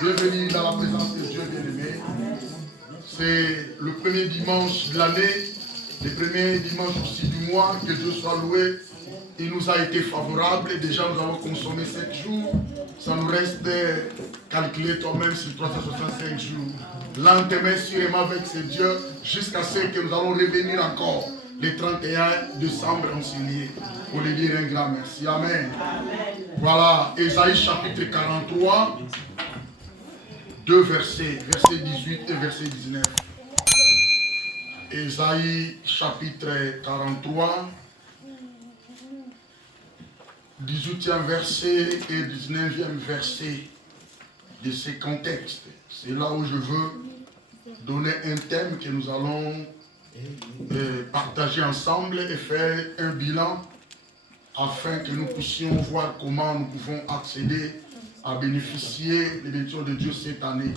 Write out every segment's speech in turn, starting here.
Bienvenue dans la présence de Dieu bien-aimé. C'est le premier dimanche de l'année, le premier dimanche aussi du mois. Que Dieu soit loué. Il nous a été favorable et déjà nous avons consommé 7 jours. Ça nous reste calculer toi-même sur 365 jours. Lentement, sûrement avec ce Dieu, jusqu'à ce que nous allons revenir encore le 31 décembre enseigné. Pour lui dire un grand merci. Amen. Amen. Voilà, Ésaïe chapitre 43, 2 versets, verset 18 et verset 19. Ésaïe chapitre 43, 18e verset et 19e verset de ce contexte. C'est là où je veux donner un thème que nous allons partager ensemble et faire un bilan afin que nous puissions voir comment nous pouvons accéder à bénéficier des bénédictions de Dieu cette année.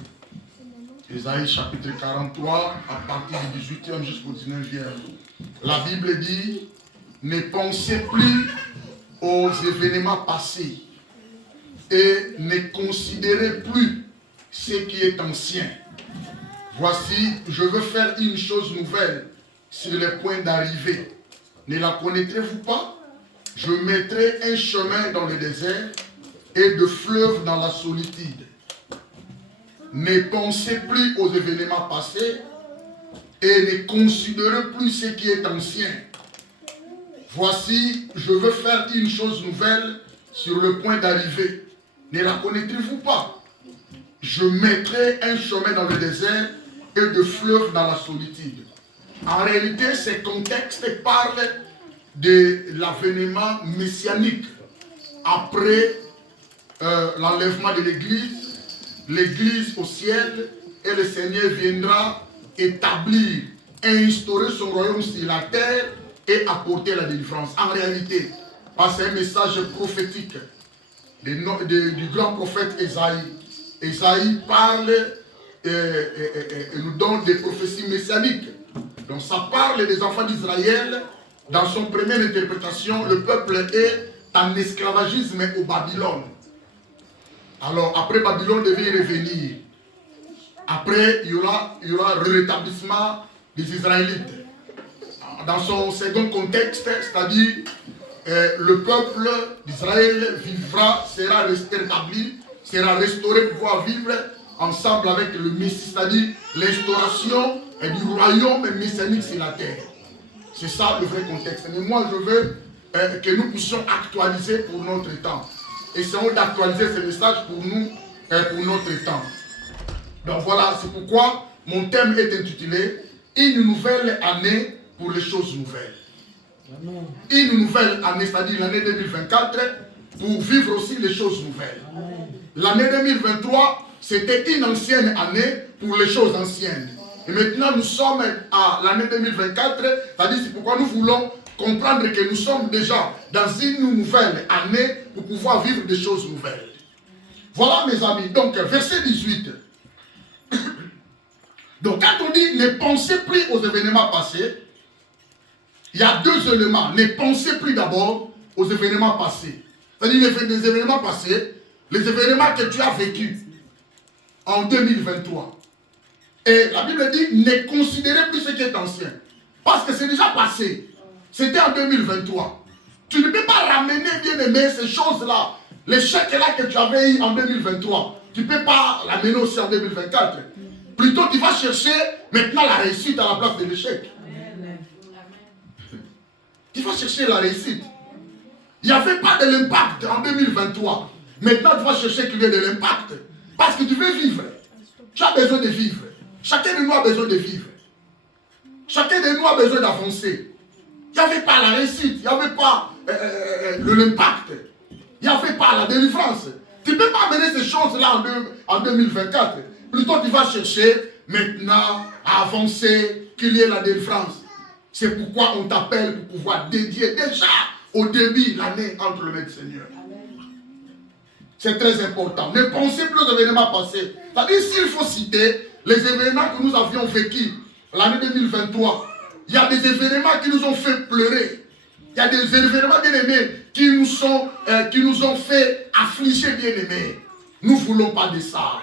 Ésaïe chapitre 43, à partir du 18e jusqu'au 19e. La Bible dit, ne pensez plus aux événements passés et ne considérez plus ce qui est ancien. Voici, je veux faire une chose nouvelle sur le point d'arriver. Ne la connaîtrez-vous pas? Je mettrai un chemin dans le désert et de fleuves dans la solitude. Ne pensez plus aux événements passés et ne considérez plus ce qui est ancien. Voici, je veux faire une chose nouvelle sur le point d'arriver. Ne la connaîtrez-vous pas? Je mettrai un chemin dans le désert et de fleuves dans la solitude. En réalité, ce contexte parle de l'avènement messianique après l'enlèvement de l'église au ciel, et le Seigneur viendra établir, instaurer son royaume sur la terre et apporter la délivrance. En réalité, c'est un message prophétique du grand prophète Ésaïe. Ésaïe parle et nous donne des prophéties messianiques. Donc ça parle des enfants d'Israël. Dans son première interprétation, le peuple est en esclavagisme au Babylone. Alors après Babylone devait revenir. Après, il y aura le rétablissement des Israélites. Dans son second contexte, c'est-à-dire le peuple d'Israël vivra, sera rétabli, sera restauré pour pouvoir vivre ensemble avec le Messie, c'est-à-dire l'instauration du royaume messianique sur la terre. C'est ça le vrai contexte. Mais moi, je veux que nous puissions actualiser pour notre temps. Essayons d'actualiser ce message pour nous, pour notre temps. Donc voilà, c'est pourquoi mon thème est intitulé « Une nouvelle année pour les choses nouvelles ». Une nouvelle année, c'est-à-dire l'année 2024, pour vivre aussi les choses nouvelles. L'année 2023, c'était une ancienne année pour les choses anciennes. Et maintenant, nous sommes à l'année 2024, c'est-à-dire c'est pourquoi nous voulons comprendre que nous sommes déjà dans une nouvelle année pour pouvoir vivre des choses nouvelles. Voilà mes amis, donc verset 18. Donc quand on dit ne pensez plus aux événements passés, il y a deux éléments. Ne pensez plus d'abord aux événements passés. C'est-à-dire les événements passés, les événements que tu as vécus en 2023. Et la Bible dit, ne considérez plus ce qui est ancien. Parce que c'est déjà passé. C'était en 2023. Tu ne peux pas ramener, bien aimé, ces choses-là. L'échec-là que tu avais eu en 2023. Tu ne peux pas l'amener aussi en 2024. Plutôt, tu vas chercher maintenant la réussite à la place de l'échec. Tu vas chercher la réussite. Il n'y avait pas de l'impact en 2023. Maintenant, tu vas chercher qu'il y ait de l'impact. Parce que tu veux vivre. Tu as besoin de vivre. Chacun de nous a besoin de vivre. Chacun de nous a besoin d'avancer. Il n'y avait pas la réussite. Il n'y avait pas l'impact. Il n'y avait pas la délivrance. Tu ne peux pas amener ces choses-là en 2024. Plutôt, tu vas chercher maintenant à avancer, qu'il y ait la délivrance. C'est pourquoi on t'appelle pour pouvoir dédier déjà au début l'année entre les mains du Seigneur. C'est très important. Ne pensez plus aux événements passés. C'est-à-dire, s'il faut citer les événements que nous avions vécus l'année 2023, il y a des événements qui nous ont fait pleurer. Il y a des événements bien-aimés qui nous ont fait affliger bien-aimés. Nous ne voulons pas de ça.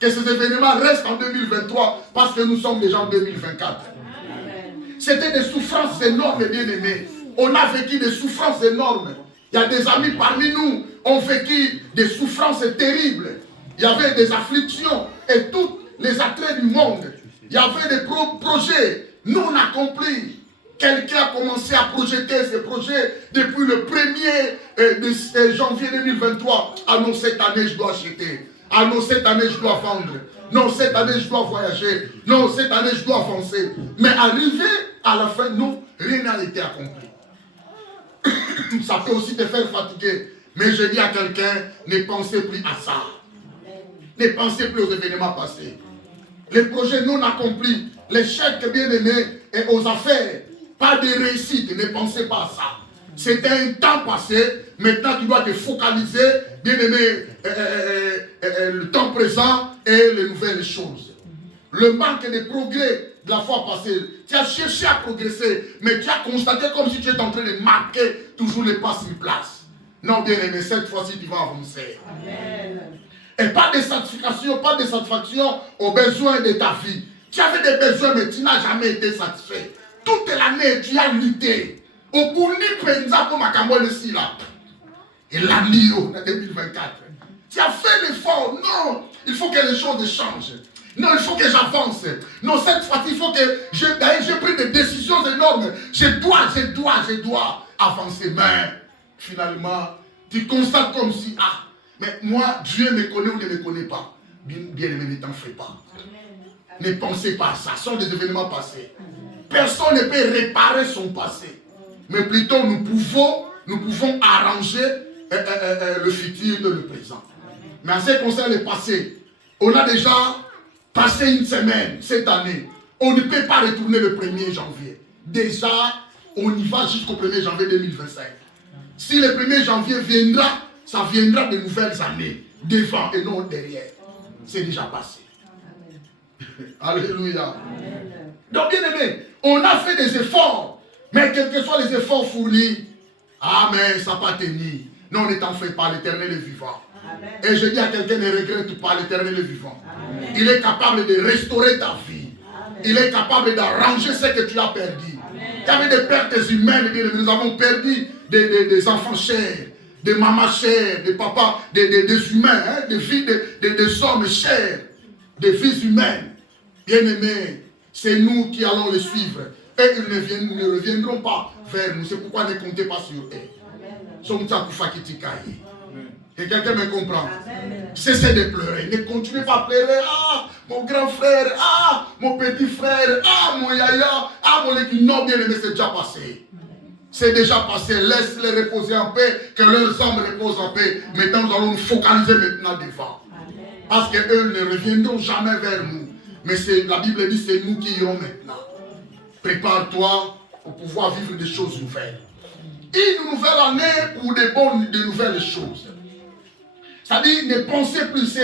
que ces événements restent en 2023 parce que nous sommes déjà en 2024. C'était des souffrances énormes, bien-aimés. On a vécu des souffrances énormes. Il y a des amis parmi nous qui ont vécu des souffrances terribles. Il y avait des afflictions et tous les attraits du monde. Il y avait des projets non accomplis. Quelqu'un a commencé à projeter ses projets depuis le 1er de janvier 2023. Ah non, cette année, je dois acheter. Ah non, cette année, je dois vendre. Non, cette année, je dois voyager. Non, cette année, je dois avancer. Mais arrivé à la fin, non, rien n'a été accompli. Ça peut aussi te faire fatiguer. Mais je dis à quelqu'un, ne pensez plus à ça. Ne pensez plus aux événements passés. Les projets non accomplis, les chèques bien-aimés et aux affaires. Pas de réussite, ne pensez pas à ça. C'était un temps passé, maintenant tu dois te focaliser, bien-aimé, le temps présent et les nouvelles choses. Le manque de progrès de la fois passée, tu as cherché à progresser, mais tu as constaté comme si tu étais en train de marquer toujours les pas sur place. Non, bien-aimé, cette fois-ci tu vas avancer. Amen. Et pas de satisfaction, pas de satisfaction aux besoins de ta vie. Tu avais des besoins, mais tu n'as jamais été satisfait. Toute l'année, tu as lutté. Au bout de penza pour ma camone ici là. Et l'année en 2024. Tu as fait l'effort. Non, il faut que les choses changent. Non, il faut que j'avance. Non, cette fois-ci, il faut que j'ai pris des décisions énormes. Je dois avancer. Mais finalement, tu constates comme si, mais moi, Dieu me connaît ou ne me connaît pas. Bien aimé, ne t'en fais pas. Ne pensez pas à ça. Ce sont des événements passés. Personne ne peut réparer son passé. Mais plutôt, nous pouvons arranger le futur de le présent. Mais en ce qui concerne le passé, on a déjà passé une semaine cette année. On ne peut pas retourner le 1er janvier. Déjà, on y va jusqu'au 1er janvier 2025. Si le 1er janvier viendra, ça viendra de nouvelles années. Devant et non derrière. C'est déjà passé. Alléluia. Amen. Donc, bien aimé, on a fait des efforts. Mais quels que soient les efforts fournis, mais ça n'a pas tenu. Non, ne t'en fais pas, l'Éternel est vivant. Amen. Et je dis à quelqu'un, ne regrette pas, l'Éternel est vivant. Amen. Il est capable de restaurer ta vie. Amen. Il est capable d'arranger ce que tu as perdu. Amen. Il y avait des pertes humaines, bien aimé. Nous avons perdu des enfants chers, des mamans chères, des papas, des humains, des filles, des hommes chers, des vies humaines. Bien-aimés, c'est nous qui allons les suivre. Et ils ne reviendront pas vers nous. C'est pourquoi ne comptez pas sur eux. Et quelqu'un me comprend. Cessez de pleurer. Ne continuez pas à pleurer. Mon grand frère. Mon petit frère. Mon yaya. Mon équipe. Non, bien aimé, c'est déjà passé. C'est déjà passé. Laisse-les reposer en paix. Que leurs âmes reposent en paix. Maintenant, nous allons nous focaliser maintenant devant. Parce qu'eux ne reviendront jamais vers nous. Mais la Bible dit c'est nous qui irons maintenant. Prépare-toi pour pouvoir vivre des choses nouvelles. Une nouvelle année pour de nouvelles choses. C'est-à-dire, ne pensez plus.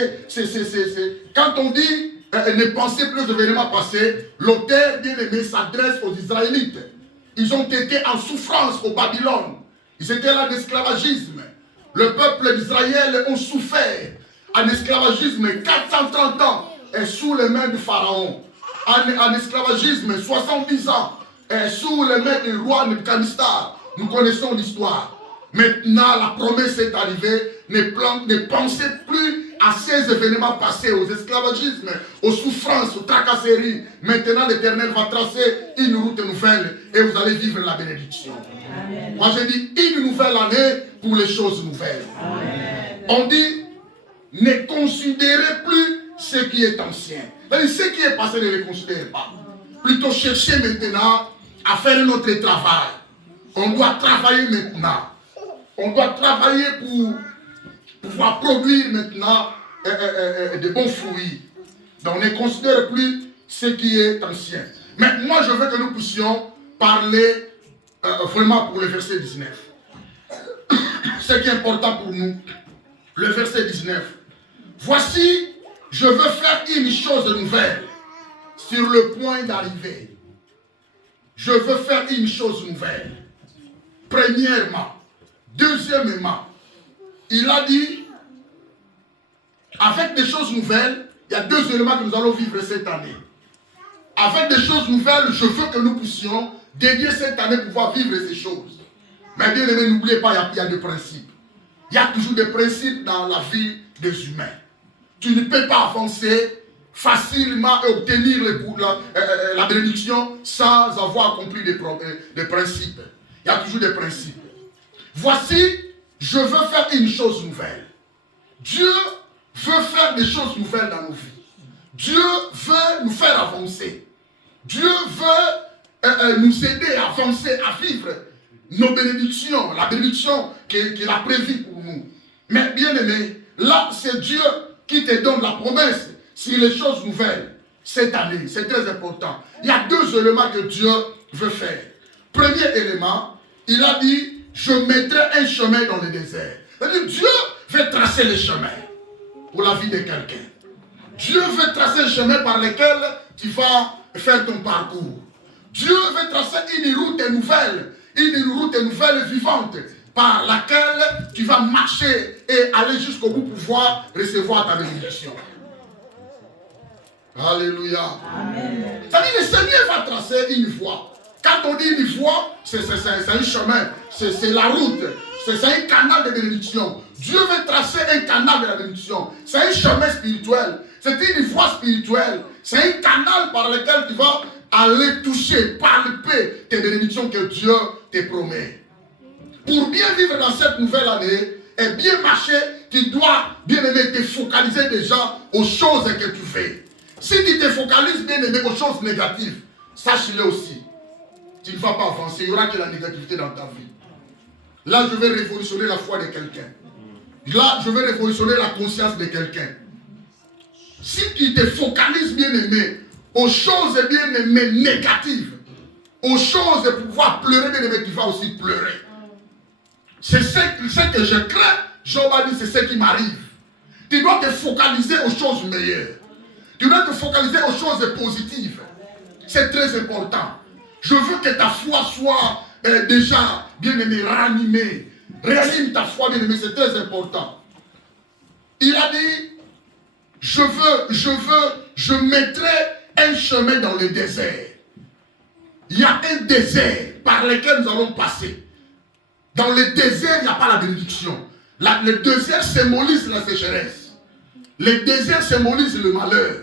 Quand on dit ne pensez plus aux événements passés, l'auteur bien-aimé s'adresse aux Israélites. Ils ont été en souffrance au Babylone. Ils étaient là en esclavagisme. Le peuple d'Israël ont souffert en esclavagisme 430 ans. Et sous les mains du Pharaon, en esclavagisme, 70 ans, et sous les mains du roi Nebuchadnezzar. Nous connaissons l'histoire. Maintenant, la promesse est arrivée. Ne pensez plus à ces événements passés, aux esclavagismes, aux souffrances, aux tracasseries. Maintenant, l'Éternel va tracer une route nouvelle et vous allez vivre la bénédiction. Amen. Moi, je dis une nouvelle année pour les choses nouvelles. Amen. On dit, ne considérez plus ce qui est ancien. Ce qui est passé, ne le considérez pas. Plutôt chercher maintenant à faire notre travail. On doit travailler maintenant. On doit travailler pour pouvoir produire maintenant de bons fruits. Donc ne considère plus ce qui est ancien. Mais moi je veux que nous puissions parler vraiment pour le verset 19. Ce qui est important pour nous, le verset 19. Voici, je veux faire une chose nouvelle sur le point d'arriver. Je veux faire une chose nouvelle. Premièrement. Deuxièmement, il a dit, avec des choses nouvelles, il y a deux éléments que nous allons vivre cette année. Avec des choses nouvelles, je veux que nous puissions dédier cette année pour pouvoir vivre ces choses. Mais bien aimé, n'oubliez pas, il y a des principes. Il y a toujours des principes dans la vie des humains. Tu ne peux pas avancer facilement et obtenir la bénédiction sans avoir accompli des principes. Il y a toujours des principes. Voici, je veux faire une chose nouvelle. Dieu veut faire des choses nouvelles dans nos vies. Dieu veut nous faire avancer. Dieu veut nous aider à avancer, à vivre nos bénédictions, la bénédiction qu'il a prévue pour nous. Mais bien aimé, là c'est Dieu qui te donne la promesse sur les choses nouvelles cette année. C'est très important. Il y a deux éléments que Dieu veut faire. Premier élément, il a dit, je mettrai un chemin dans le désert. C'est-à-dire, Dieu veut tracer les chemins pour la vie de quelqu'un. Dieu veut tracer un chemin par lequel tu vas faire ton parcours. Dieu veut tracer une route nouvelle vivante par laquelle tu vas marcher et aller jusqu'au bout pour pouvoir recevoir ta bénédiction. Alléluia. Amen. C'est-à-dire le Seigneur va tracer une voie. Quand on dit une voie, c'est un chemin, c'est la route, c'est un canal de bénédiction. Dieu veut tracer un canal de la bénédiction. C'est un chemin spirituel, c'est une voie spirituelle, c'est un canal par lequel tu vas aller toucher, palper tes bénédictions que Dieu te promet. Pour bien vivre dans cette nouvelle année et bien marcher, tu dois, bien aimé, te focaliser déjà aux choses que tu fais. Si tu te focalises, bien aimé, aux choses négatives, sache-le aussi. Tu ne vas pas avancer, il y aura que la négativité dans ta vie. Là, je vais révolutionner la foi de quelqu'un. Là, je vais révolutionner la conscience de quelqu'un. Si tu te focalises, bien aimé, aux choses, bien aimé, négatives, aux choses pour pouvoir pleurer, bien aimé, tu vas aussi pleurer. C'est ce que je crains. Job a dit, c'est ce qui m'arrive. Tu dois te focaliser aux choses meilleures. Tu dois te focaliser aux choses positives. C'est très important. Je veux que ta foi soit déjà, bien aimé, ranimée. Réanime ta foi, bien aimé, c'est très important. Il a dit, je mettrai un chemin dans le désert. Il y a un désert par lequel nous allons passer. Dans le désert, il n'y a pas la bénédiction. Le désert symbolise la sécheresse. Le désert symbolise le malheur.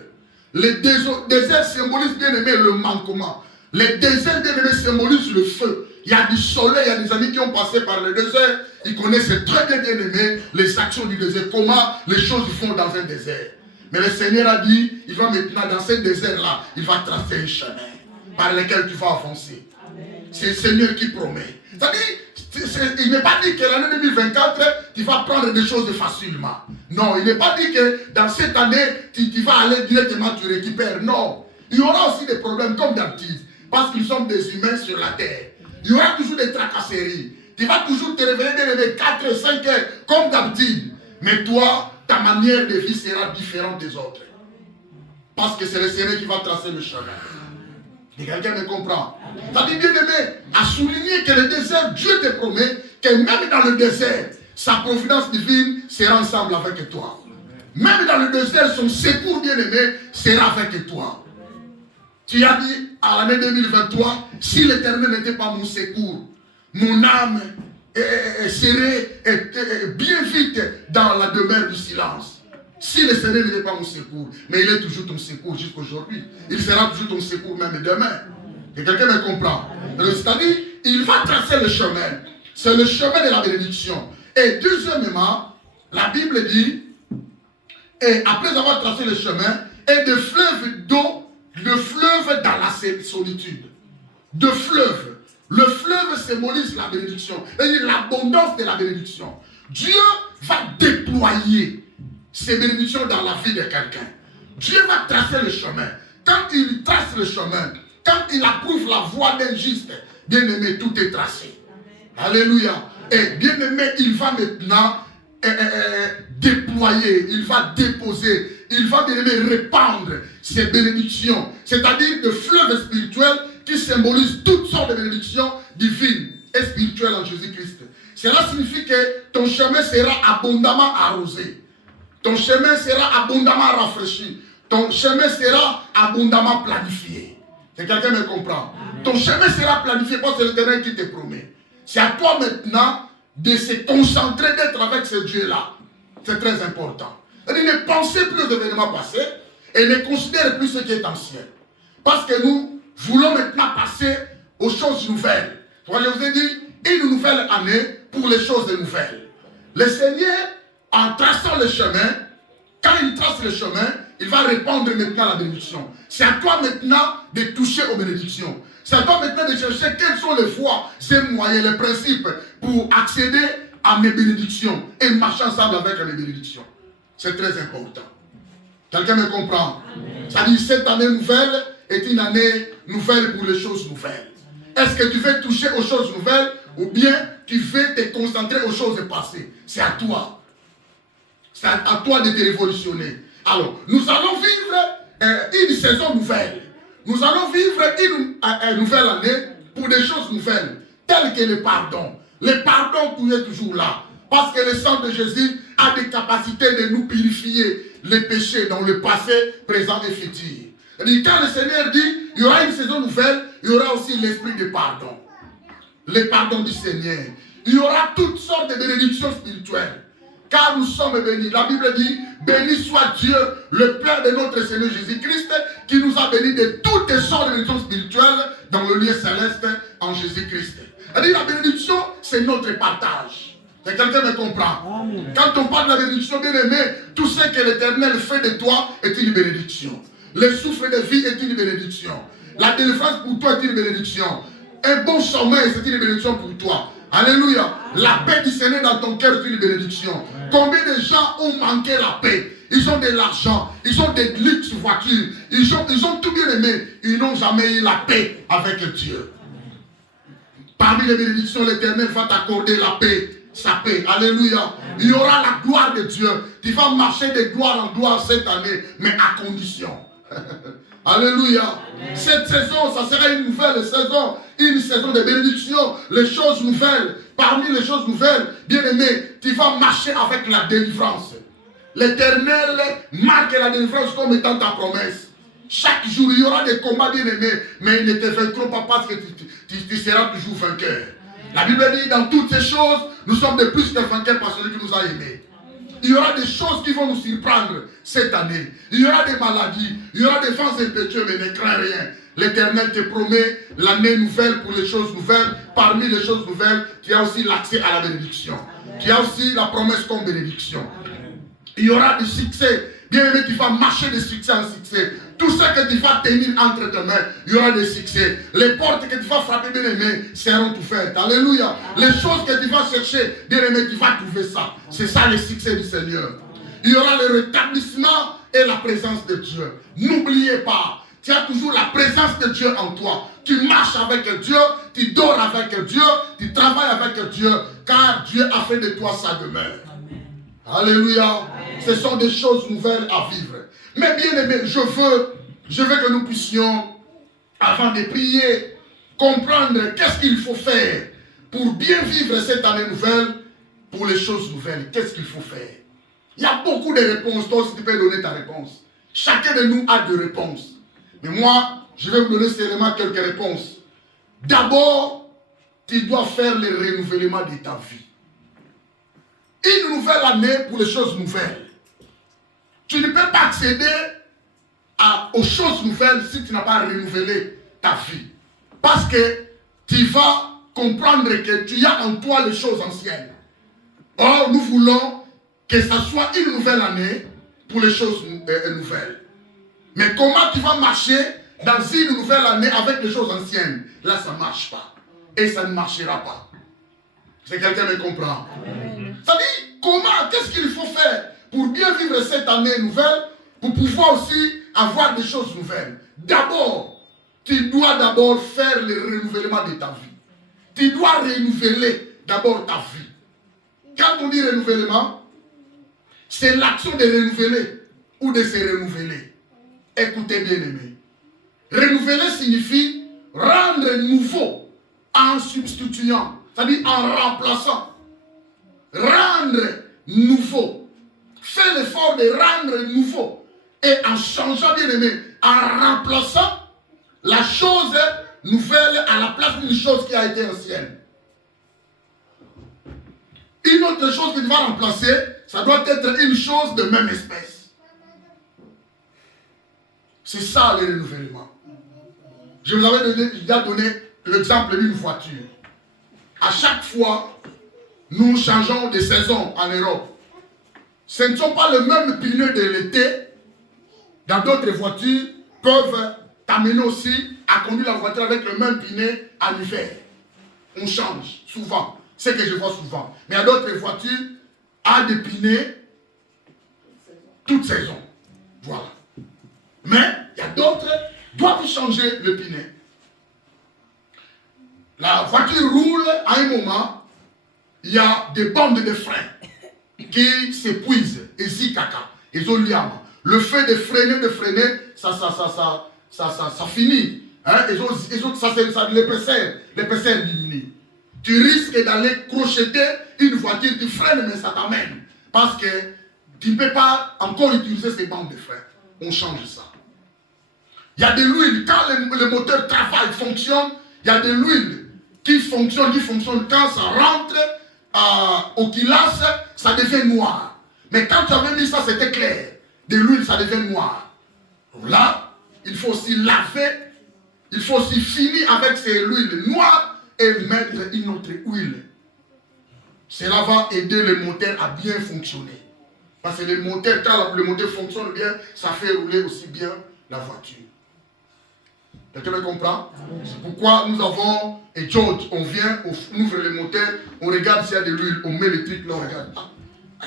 Le désert symbolise, bien aimé, le manquement. Le désert, bien aimé, symbolise le feu. Il y a du soleil, il y a des amis qui ont passé par le désert. Ils connaissent très bien, bien aimé, les actions du désert. Comment les choses se font dans un désert. Mais le Seigneur a dit, il va maintenant dans ce désert-là, il va tracer un chemin par lequel tu vas avancer. C'est le Seigneur qui promet. C'est-à-dire, il n'est pas dit que l'année 2024, tu vas prendre des choses facilement. Non, il n'est pas dit que dans cette année, tu vas aller directement, tu récupères. Non. Il y aura aussi des problèmes comme d'habitude. Parce qu'ils sont des humains sur la terre. Il y aura toujours des tracasseries. Tu vas toujours te réveiller de 4 5 heures comme d'habitude. Mais toi, ta manière de vie sera différente des autres. Parce que c'est le Seigneur qui va tracer le chemin. Et quelqu'un me comprend. Ça dit bien aimé, à souligner que le désert, Dieu te promet que même dans le désert, sa providence divine sera ensemble avec toi. Même dans le désert, son secours bien aimé sera avec toi. Tu as dit à l'année 2023, si l'Éternel n'était pas mon secours, mon âme serait bien vite dans la demeure du silence. Si le Seigneur n'était pas mon secours, mais il est toujours ton secours jusqu'à aujourd'hui. Il sera toujours ton secours même demain. Et quelqu'un me comprend. C'est-à-dire, il va tracer le chemin. C'est le chemin de la bénédiction. Et deuxièmement, la Bible dit, et après avoir tracé le chemin, et de fleuves d'eau, le fleuve dans la solitude. De fleuve. Le fleuve symbolise la bénédiction. Et l'abondance de la bénédiction. Dieu va déployer ces bénédictions dans la vie de quelqu'un. Dieu va tracer le chemin. Quand il trace le chemin, quand il approuve la voie d'un juste, bien aimé, tout est tracé. Alléluia. Et bien aimé, il va maintenant déployer, il va déposer, il va bien aimé répandre ces bénédictions. C'est-à-dire de fleuves spirituels qui symbolisent toutes sortes de bénédictions divines et spirituelles en Jésus-Christ. Cela signifie que ton chemin sera abondamment arrosé. Ton chemin sera abondamment rafraîchi. ton chemin sera abondamment planifié. Que quelqu'un me comprend. Ton chemin sera planifié parce que c'est l'Éternel qui te promet. C'est à toi maintenant de se concentrer, d'être avec ce Dieu-là. C'est très important. Et ne pensez plus aux événements passés et ne considérez plus ce qui est ancien. Parce que nous voulons maintenant passer aux choses nouvelles. Je vous ai dit, une nouvelle année pour les choses nouvelles. Le Seigneur, en traçant le chemin, quand il trace le chemin, il va répandre maintenant la bénédiction. C'est à toi maintenant de toucher aux bénédictions. C'est à toi maintenant de chercher quelles sont les voies, ces moyens, les principes pour accéder à mes bénédictions et marcher ensemble avec les bénédictions. C'est très important. Quelqu'un me comprend? Ça dit, cette année nouvelle est une année nouvelle pour les choses nouvelles. Est-ce que tu veux toucher aux choses nouvelles ou bien tu veux te concentrer aux choses passées? C'est à toi. C'est à toi de te révolutionner. Alors, nous allons vivre une saison nouvelle. Nous allons vivre une nouvelle année pour des choses nouvelles, telles que le pardon. Le pardon qui est toujours là. Parce que le sang de Jésus a des capacités de nous purifier les péchés dans le passé, présent et futur. Et quand le Seigneur dit, il y aura une saison nouvelle, il y aura aussi l'esprit de pardon. Le pardon du Seigneur. Il y aura toutes sortes de bénédictions spirituelles. Car nous sommes bénis. La Bible dit, béni soit Dieu, le Père de notre Seigneur Jésus-Christ, qui nous a bénis de toutes sortes de bénédictions spirituelles dans le lieu céleste en Jésus-Christ. C'est-à-dire la bénédiction, c'est notre partage. Et quelqu'un me comprend. Amen. Quand on parle de la bénédiction, bien aimé, tout ce que l'Éternel fait de toi est une bénédiction. Le souffle de vie est une bénédiction. La délivrance pour toi est une bénédiction. Un bon sommeil, c'est une bénédiction pour toi. Alléluia. La paix du Seigneur dans ton cœur est une bénédiction. Combien de gens ont manqué la paix? Ils ont de l'argent, ils ont des luxe voitures, ils ont tout bien aimé. Ils n'ont jamais eu la paix avec Dieu. Parmi les bénédictions, l'Éternel va t'accorder la paix. Sa paix. Alléluia. Il y aura la gloire de Dieu. Tu vas marcher de gloire en gloire cette année, mais à condition. Alléluia. Amen. Cette saison, ça sera une nouvelle saison, une saison de bénédiction, les choses nouvelles. Parmi les choses nouvelles, bien aimé, tu vas marcher avec la délivrance. L'Éternel marque la délivrance comme étant ta promesse. Chaque jour, il y aura des combats, bien aimés, mais ils ne te vaincront pas parce que tu seras toujours vainqueur. La Bible dit, dans toutes ces choses, nous sommes de plus que vainqueurs par celui qui nous a aimés. Il y aura des choses qui vont nous surprendre cette année. Il y aura des maladies, il y aura des vents impétueux, mais ne crains rien. L'Éternel te promet l'année nouvelle pour les choses nouvelles. Parmi les choses nouvelles, tu as aussi l'accès à la bénédiction. Tu as aussi la promesse comme bénédiction. Il y aura du succès. Bien aimé, tu vas marcher de succès en succès. Tout ce que tu vas tenir entre tes mains, il y aura des succès. Les portes que tu vas frapper, bien aimé, seront ouvertes. Alléluia. Les choses que tu vas chercher, bien aimé, tu vas trouver ça. C'est ça le succès du Seigneur. Il y aura le rétablissement et la présence de Dieu. N'oubliez pas, tu as toujours la présence de Dieu en toi. Tu marches avec Dieu, tu dors avec Dieu, tu travailles avec Dieu, car Dieu a fait de toi sa demeure. Alléluia. Amen. Ce sont des choses nouvelles à vivre. Mais bien aimé, je veux que nous puissions, avant de prier, comprendre qu'est-ce qu'il faut faire pour bien vivre cette année nouvelle, pour les choses nouvelles. Qu'est-ce qu'il faut faire? Il y a beaucoup de réponses. Toi aussi, tu peux donner ta réponse. Chacun de nous a des réponses. Mais moi, je vais vous donner seulement quelques réponses. D'abord, tu dois faire le renouvellement de ta vie. Une nouvelle année pour les choses nouvelles. Tu ne peux pas accéder aux choses nouvelles si tu n'as pas renouvelé ta vie. Parce que tu vas comprendre que tu as en toi les choses anciennes. Or, nous voulons que ça soit une nouvelle année pour les choses nouvelles. Mais comment tu vas marcher dans une nouvelle année avec les choses anciennes? Là, ça ne marche pas. Et ça ne marchera pas. C'est quelqu'un me comprend? Ça dit, comment, qu'est-ce qu'il faut faire pour bien vivre cette année nouvelle, pour pouvoir aussi avoir des choses nouvelles? D'abord, tu dois d'abord faire le renouvellement de ta vie. Tu dois renouveler d'abord ta vie. Quand on dit renouvellement, c'est l'action de renouveler ou de se renouveler. Écoutez bien aimé. Renouveler signifie rendre nouveau en substituant, c'est-à-dire en remplaçant. Rendre nouveau. Fais l'effort de rendre nouveau. Et en changeant, bien aimé, en remplaçant la chose nouvelle à la place d'une chose qui a été ancienne. Une autre chose qu'il va remplacer, ça doit être une chose de même espèce. C'est ça le renouvellement. Je vous avais déjà donné l'exemple d'une voiture. À chaque fois, nous changeons de saison en Europe. Ce ne sont pas les mêmes pneus de l'été. Dans d'autres voitures, peuvent t'amener aussi à conduire la voiture avec le même pneu en hiver. On change souvent. C'est ce que je vois souvent. Mais il y a d'autres voitures à des pneus toute saison. Voilà. Mais il y a d'autres qui doivent changer le pneu. La voiture roule à un moment, il y a des bandes de frein qui s'épuisent. Et si caca, ils ont liam. Le fait de freiner, ça finit. Hein? L'épaisseur diminue. Tu risques d'aller crocheter une voiture, tu freines, mais ça t'amène. Parce que tu ne peux pas encore utiliser ces bandes de frein. On change ça. Il y a de l'huile, quand le moteur travaille, fonctionne, il y a de l'huile qui fonctionne. Quand ça rentre au kilas, ça devient noir. Mais quand tu avais mis ça, c'était clair. De l'huile, ça devient noir. Là, il faut aussi laver, il faut aussi finir avec ces huiles noires et mettre une autre huile. Cela va aider le moteur à bien fonctionner. Parce que le moteur, quand le moteur fonctionne bien, ça fait rouler aussi bien la voiture. Quelqu'un me comprend? C'est pourquoi nous avons, et George, on vient, on ouvre le moteur, on regarde s'il y a de l'huile, on met le truc là, on regarde.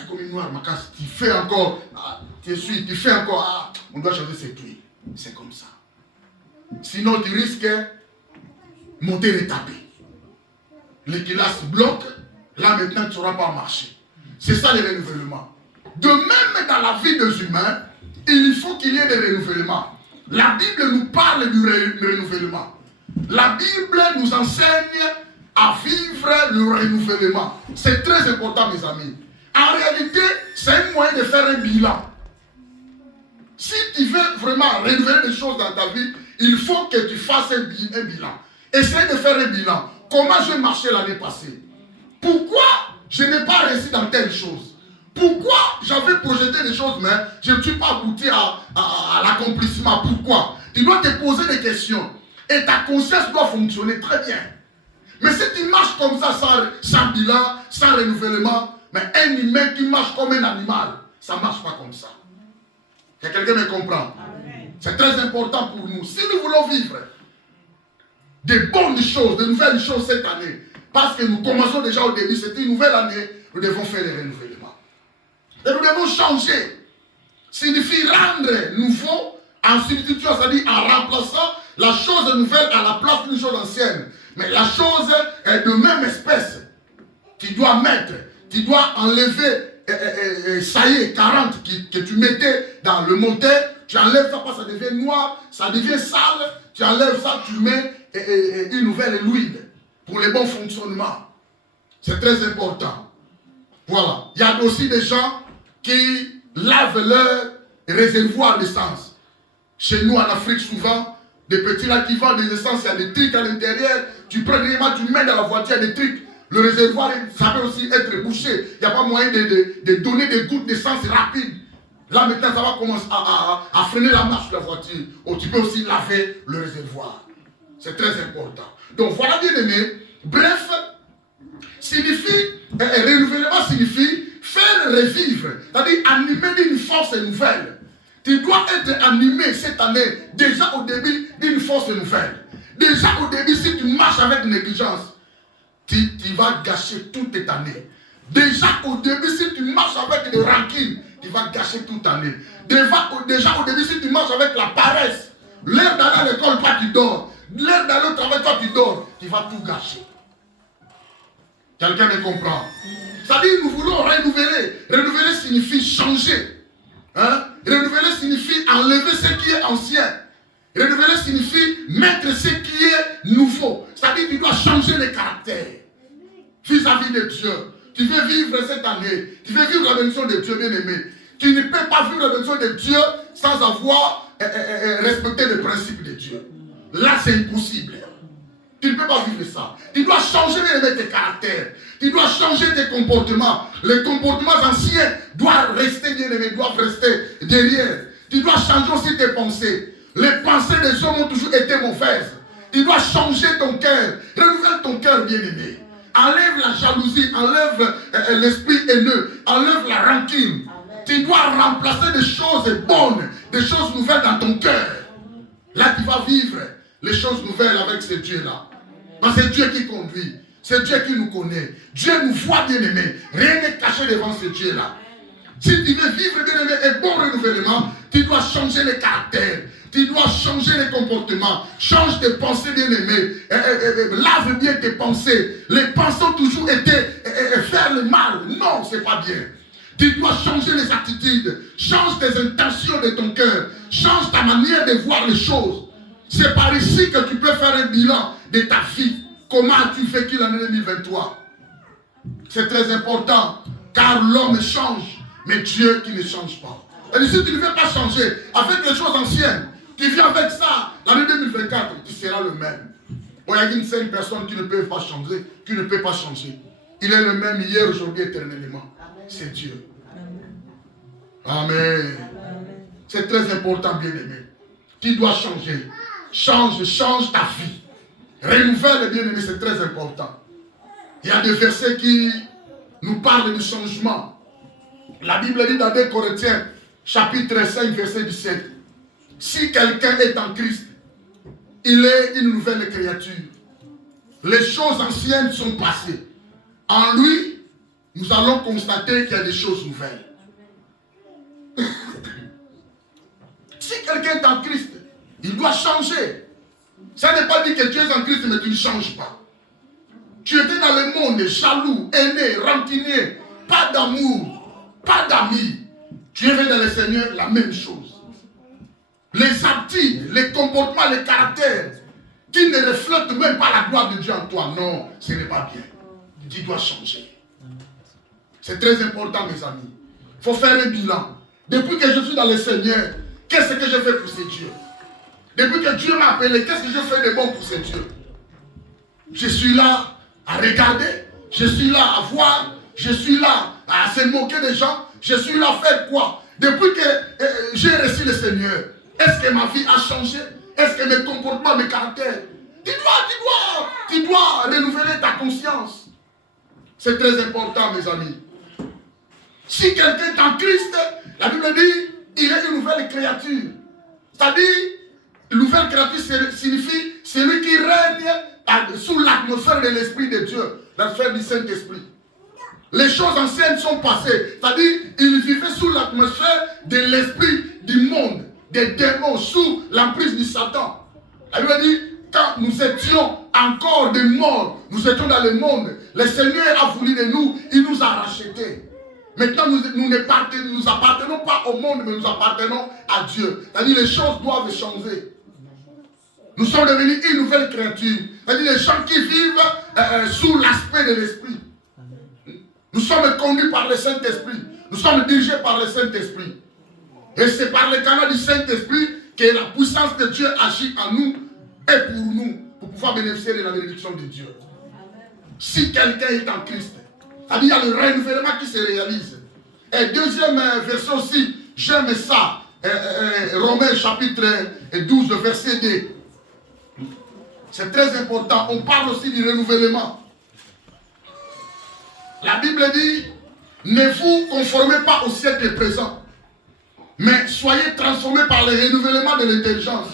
Comme une noire, ma casse, tu fais encore, tu fais encore, on doit changer cette huile. C'est comme ça. Sinon, tu risques de monter et taper. L'équilibre bloque, là maintenant, tu n'auras pas marché. C'est ça le renouvellement. De même, dans la vie des humains, il faut qu'il y ait des renouvellements. La Bible nous parle du renouvellement. La Bible nous enseigne à vivre le renouvellement. C'est très important, mes amis. En réalité, c'est un moyen de faire un bilan. Si tu veux vraiment renouveler des choses dans ta vie, il faut que tu fasses un bilan. Essaye de faire un bilan. Comment j'ai marché l'année passée? Pourquoi je n'ai pas réussi dans telle chose? Pourquoi j'avais projeté des choses, mais je ne suis pas abouti à l'accomplissement? Pourquoi? Tu dois te poser des questions. Et ta conscience doit fonctionner très bien. Mais si tu marches comme ça, sans bilan, sans renouvellement, mais un humain qui marche comme un animal, ça ne marche pas comme ça. Que quelqu'un me comprend? C'est très important pour nous. Si nous voulons vivre des bonnes choses, de nouvelles choses cette année, parce que nous commençons déjà au début, c'est une nouvelle année, nous devons faire les renouvellements. Et nous devons changer. Signifie rendre nouveau en substituant, c'est-à-dire en remplaçant la chose nouvelle à la place d'une chose ancienne. Mais la chose est de même espèce. Tu dois mettre, tu dois enlever, ça y est, 40 que tu mettais dans le moteur, tu enlèves ça parce que ça devient noir, ça devient sale, tu enlèves ça, tu mets une nouvelle huile pour le bon fonctionnement. C'est très important. Voilà. Il y a aussi des gens qui lavent leur réservoir d'essence. Chez nous en Afrique, souvent, des petits là qui vendent des essences, il y a des trucs à l'intérieur, tu prends directement, tu mets dans la voiture, il y a des trucs. Le réservoir, ça peut aussi être bouché. Il n'y a pas moyen de donner des gouttes d'essence rapides. Là maintenant, ça va commencer à freiner la marche de la voiture. Ou tu peux aussi laver le réservoir. C'est très important. Donc voilà, bien aimé. Bref, renouvellement signifie faire revivre, c'est-à-dire animer d'une force nouvelle. Tu dois être animé cette année, déjà au début, d'une force nouvelle. Déjà au début, si tu marches avec négligence, tu vas gâcher toute cette année. Déjà au début, si tu marches avec des rancines, tu vas gâcher toute l'année. Déjà au début, si tu marches avec la paresse, l'heure d'aller à l'école, toi tu dors. L'heure d'aller au travail, toi tu dors. Tu vas tout gâcher. Quelqu'un me comprend? C'est-à-dire, nous voulons renouveler. Renouveler signifie changer. Hein? Renouveler signifie enlever ce qui est ancien. Renouveler signifie mettre ce qui est nouveau. C'est-à-dire, tu dois changer le caractère vis-à-vis de Dieu. Tu veux vivre cette année. Tu veux vivre la bénédiction de Dieu, bien-aimé. Tu ne peux pas vivre la bénédiction de Dieu sans avoir respecté les principes de Dieu. Là, c'est impossible. Tu ne peux pas vivre ça. Tu dois changer tes caractères. Tu dois changer tes comportements. Les comportements anciens doivent rester bien-aimés, doivent rester derrière. Tu dois changer aussi tes pensées. Les pensées des hommes ont toujours été mauvaises. Tu dois changer ton cœur. Renouvelle ton cœur, bien-aimé. Enlève la jalousie, enlève l'esprit haineux, enlève la rancune. Tu dois remplacer des choses bonnes, des choses nouvelles dans ton cœur. Là, tu vas vivre les choses nouvelles avec ce Dieu-là. Parce que c'est Dieu qui conduit. C'est Dieu qui nous connaît. Dieu nous voit, bien-aimés. Rien n'est caché devant ce Dieu-là. Si tu veux vivre, bien-aimé, un bon renouvellement, tu dois changer les caractères. Tu dois changer les comportements. Change tes pensées, bien-aimé. Lave bien tes pensées. Les pensées ont toujours été faire le mal. Non, c'est pas bien. Tu dois changer les attitudes. Change tes intentions de ton cœur. Change ta manière de voir les choses. C'est par ici que tu peux faire un bilan de ta vie. Comment as-tu vécu l'année 2023? C'est très important. Car l'homme change, mais Dieu qui ne change pas. Et si tu ne veux pas changer avec les choses anciennes, tu viens avec ça, l'année 2024, tu seras le même. Bon, il y a une seule personne qui ne peut pas changer, qui ne peut pas changer. Il est le même hier, aujourd'hui, éternellement. C'est Dieu. Amen. C'est très important, bien-aimé. Tu dois changer. Change ta vie. Renouvelle, bien-aimé, c'est très important. Il y a des versets qui nous parlent du changement. La Bible dit dans 2 Corinthiens, chapitre 5, verset 17. Si quelqu'un est en Christ, il est une nouvelle créature. Les choses anciennes sont passées. En lui, nous allons constater qu'il y a des choses nouvelles. Si quelqu'un est en Christ, il doit changer. Ça n'est pas dit que tu es en Christ, mais tu ne changes pas. Tu étais dans le monde jaloux, haineux, rancunier, pas d'amour, pas d'amis. Tu es dans le Seigneur, la même chose. Les attitudes, les comportements, les caractères qui ne reflètent même pas la gloire de Dieu en toi. Non, ce n'est pas bien. Tu dois changer. C'est très important, mes amis. Il faut faire un bilan. Depuis que je suis dans le Seigneur, qu'est-ce que je fais pour ces dieux? Depuis que Dieu m'a appelé, qu'est-ce que je fais de bon pour ces dieux? Je suis là à regarder, je suis là à voir, je suis là à se moquer des gens, je suis là à faire quoi? Depuis que j'ai reçu le Seigneur, est-ce que ma vie a changé? Est-ce que mes comportements, mes caractères? Tu dois renouveler ta conscience. C'est très important, mes amis. Si quelqu'un est en Christ, la Bible dit, il est une nouvelle créature. C'est-à-dire, nouvelle créature signifie celui qui règne sous l'atmosphère de l'Esprit de Dieu, l'atmosphère du Saint-Esprit. Les choses anciennes sont passées. C'est-à-dire, il vivait sous l'atmosphère de l'esprit du monde, des démons, sous l'emprise du Satan. La Bible dit, quand nous étions encore des morts, nous étions dans le monde, le Seigneur a voulu de nous, il nous a rachetés. Maintenant, nous appartenons pas au monde, mais nous appartenons à Dieu. C'est-à-dire, les choses doivent changer. Nous sommes devenus une nouvelle créature. C'est-à-dire, les gens qui vivent sous l'aspect de l'esprit. Nous sommes conduits par le Saint-Esprit. Nous sommes dirigés par le Saint-Esprit. Et c'est par le canal du Saint-Esprit que la puissance de Dieu agit en nous et pour nous, pour pouvoir bénéficier de la bénédiction de Dieu. Si quelqu'un est en Christ, c'est-à-dire il y a le renouvellement qui se réalise. Et deuxième verset aussi, j'aime ça. Romains chapitre 12, verset 2. C'est très important. On parle aussi du renouvellement. La Bible dit, ne vous conformez pas au siècle présent, mais soyez transformés par le renouvellement de l'intelligence.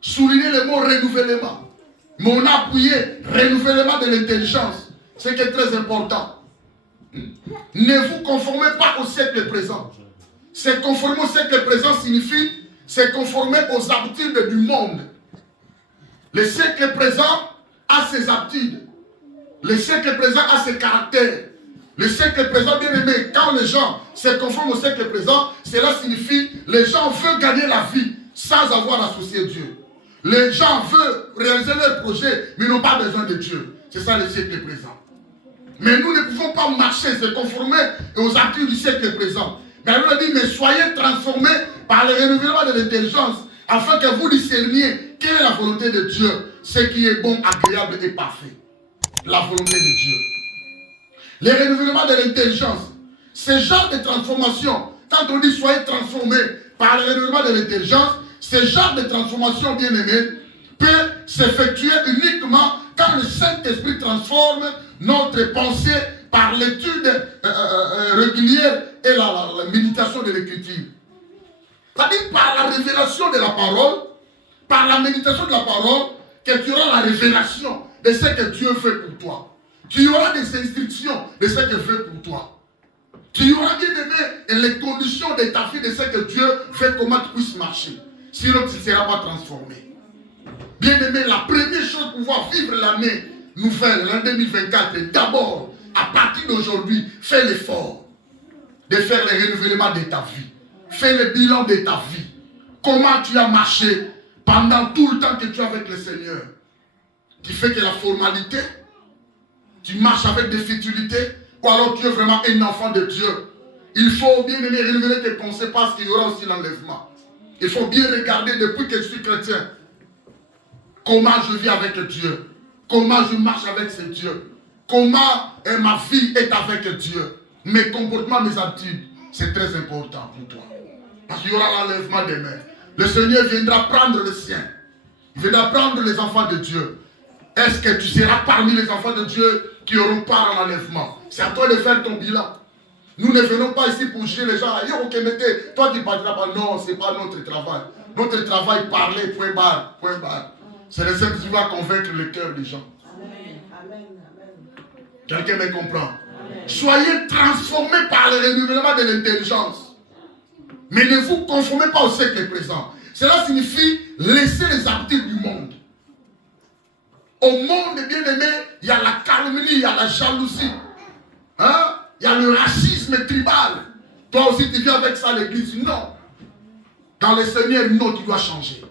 Soulignez le mot renouvellement. Mais on a appuyé renouvellement de l'intelligence. C'est qui est très important. Ne vous conformez pas au siècle présent. Se conformer au siècle présent signifie se conformer aux habitudes du monde. Le siècle présent a ses habitudes. Le siècle présent a ses caractères. Le siècle présent, bien aimé, quand les gens se conforment au siècle présent, cela signifie que les gens veulent gagner la vie sans avoir associé Dieu. Les gens veulent réaliser leurs projets, mais n'ont pas besoin de Dieu. C'est ça le siècle présent. Mais nous ne pouvons pas marcher, se conformer aux actes du siècle présent. Mais elle dit, mais soyez transformés par le renouvellement de l'intelligence, afin que vous discerniez quelle est la volonté de Dieu, ce qui est bon, agréable et parfait. La volonté de Dieu. Le renouvellement de l'intelligence, ce genre de transformation, quand on dit soyez transformés par le renouvellement de l'intelligence, ce genre de transformation, bien aimé, peut s'effectuer uniquement quand le Saint-Esprit transforme notre pensée par l'étude régulière et la méditation de l'Écriture. C'est-à-dire par la révélation de la parole, par la méditation de la parole, que tu auras la révélation de ce que Dieu fait pour toi. Tu auras des instructions de ce qu'il fait pour toi. Tu auras bien aimé les conditions de ta vie, de ce que Dieu fait, comment tu puisses marcher. Sinon, tu ne seras pas transformé. Bien aimé, la première chose pour pouvoir vivre l'année nouvelle, l'année 2024, d'abord, à partir d'aujourd'hui, fais l'effort de faire le renouvellement de ta vie. Fais le bilan de ta vie. Comment tu as marché pendant tout le temps que tu es avec le Seigneur. Tu fais que la formalité, tu marches avec des futilités, ou alors tu es vraiment un enfant de Dieu. Il faut bien aimer renouveler tes pensées parce qu'il y aura aussi l'enlèvement. Il faut bien regarder depuis que je suis chrétien, comment je vis avec Dieu, comment je marche avec ce Dieu, comment ma vie est avec Dieu, mes comportements, mes attitudes, c'est très important pour toi. Parce qu'il y aura l'enlèvement des mains. Le Seigneur viendra prendre les siens. Il viendra prendre les enfants de Dieu. Est-ce que tu seras parmi les enfants de Dieu qui auront part à l'enlèvement? C'est à toi de faire ton bilan. Nous ne venons pas ici pour juger les gens. Ok, mettez, toi tu ne partiras pas. Non, ce n'est pas notre travail. Notre travail, parler, point barre, point barre. C'est le Seigneur qui va convaincre le cœur des gens. Amen. Quelqu'un me comprend? Amen. Soyez transformés par le renouvellement de l'intelligence. Mais ne vous conformez pas au siècle présent. Cela signifie laisser les habitudes du monde. Au monde, bien aimé, il y a la calomnie, il y a la jalousie. Hein? Il y a le racisme tribal. Toi aussi, tu viens avec ça à l'église. Non. Dans le Seigneur, non, tu dois changer.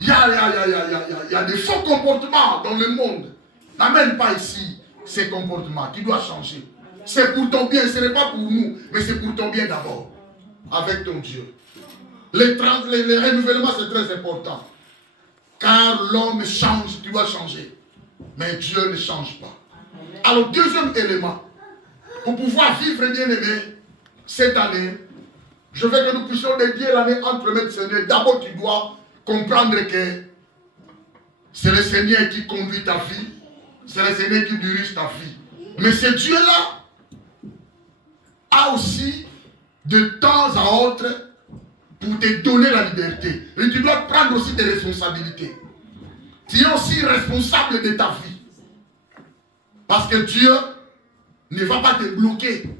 Il y a des faux comportements dans le monde. N'amène pas ici ces comportements. Tu dois changer. C'est pour ton bien. Ce n'est pas pour nous, mais c'est pour ton bien d'abord. Avec ton Dieu. Le renouvellement, c'est très important. Car l'homme change, tu dois changer. Mais Dieu ne change pas. Alors, deuxième élément. Pour pouvoir vivre, bien aimé, cette année, je veux que nous puissions dédier l'année entre les mains du Seigneur. D'abord, tu dois comprendre que c'est le Seigneur qui conduit ta vie. C'est le Seigneur qui dirige ta vie. Mais ce Dieu-là a aussi, de temps à autre, pour te donner la liberté. Et tu dois prendre aussi des responsabilités. Tu es aussi responsable de ta vie. Parce que Dieu ne va pas te bloquer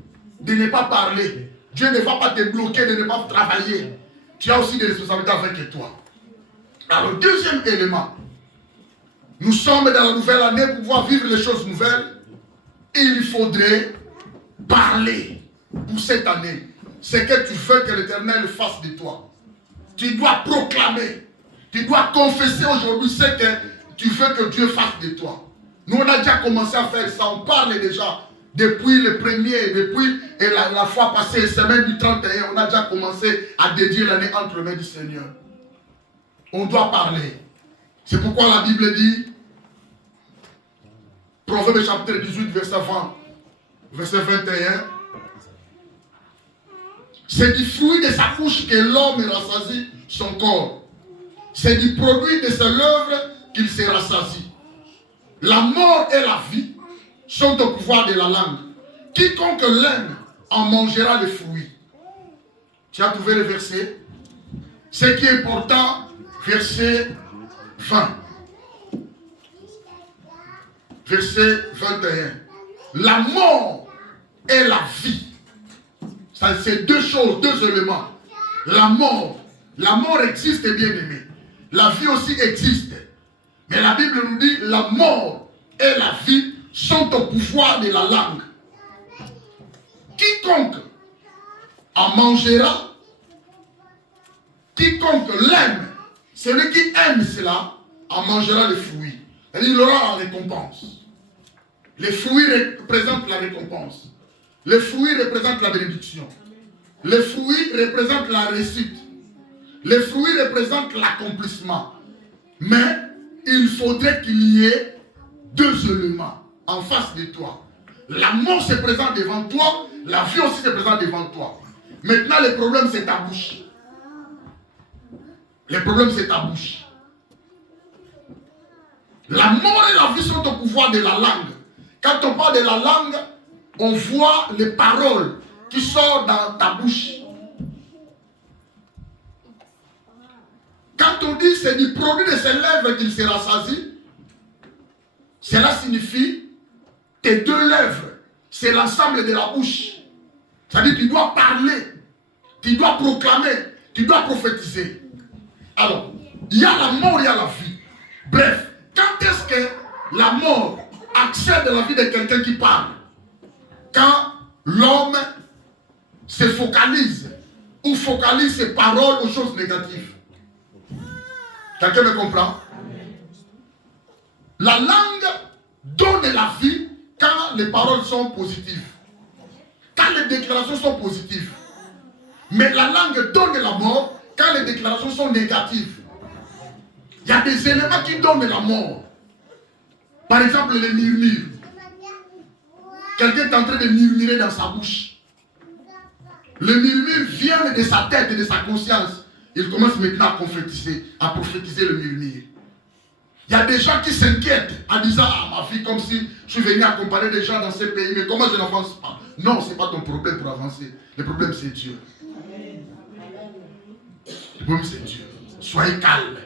de ne pas parler. Dieu ne va pas te bloquer de ne pas travailler. Tu as aussi des responsabilités avec toi. Alors, deuxième élément. Nous sommes dans la nouvelle année pour pouvoir vivre les choses nouvelles. Il faudrait parler pour cette année. Ce que tu veux que l'Éternel fasse de toi. Tu dois proclamer. Tu dois confesser aujourd'hui ce que tu veux que Dieu fasse de toi. Nous, on a déjà commencé à faire ça. On parle déjà depuis le premier, depuis la fois passée, semaine du 31, on a déjà commencé à dédier l'année entre les mains du Seigneur. On doit parler. C'est pourquoi la Bible dit, Proverbe chapitre 18, verset 20, verset 21, c'est du fruit de sa bouche que l'homme rassasie son corps. C'est du produit de ses lèvres qu'il se rassasie. La mort et la vie sont au pouvoir de la langue. Quiconque l'aime en mangera les fruits. Tu as trouvé le verset? Ce qui est important, verset 20. Verset 21. La mort et la vie. Ça, c'est deux choses, deux éléments. La mort existe, bien aimé. La vie aussi existe. Mais la Bible nous dit, la mort et la vie sont au pouvoir de la langue. Quiconque en mangera, quiconque l'aime, celui qui aime cela, en mangera les fruits. Il aura la récompense. Les fruits représentent la récompense. Les fruits représentent la bénédiction. Les fruits représentent la réussite. Les fruits représentent l'accomplissement. Mais il faudrait qu'il y ait deux éléments en face de toi. La mort se présente devant toi, la vie aussi se présente devant toi. Maintenant, le problème, c'est ta bouche. Le problème, c'est ta bouche. La mort et la vie sont au pouvoir de la langue. Quand on parle de la langue, on voit les paroles qui sortent dans ta bouche. Quand on dit c'est du produit de ses lèvres qu'il sera rassasie, cela signifie tes deux lèvres, c'est l'ensemble de la bouche. C'est-à-dire que tu dois parler, tu dois proclamer, tu dois prophétiser. Alors, il y a la mort, il y a la vie. Bref, quand est-ce que la mort accède à la vie de quelqu'un qui parle? Quand l'homme se focalise ou focalise ses paroles aux choses négatives. Quelqu'un me comprend? La langue donne la vie quand les paroles sont positives. Quand les déclarations sont positives. Mais la langue donne la mort quand les déclarations sont négatives. Il y a des éléments qui donnent la mort. Par exemple, les murmures. Quelqu'un est en train de murmurer dans sa bouche. Le murmure vient de sa tête et de sa conscience. Il commence maintenant à prophétiser le murmure. Il y a des gens qui s'inquiètent en disant ma vie, comme si je suis venu accompagner des gens dans ce pays, mais comment je n'avance pas? Non, ce n'est pas ton problème pour avancer. Le problème, c'est Dieu. Le problème, c'est Dieu. Soyez calme.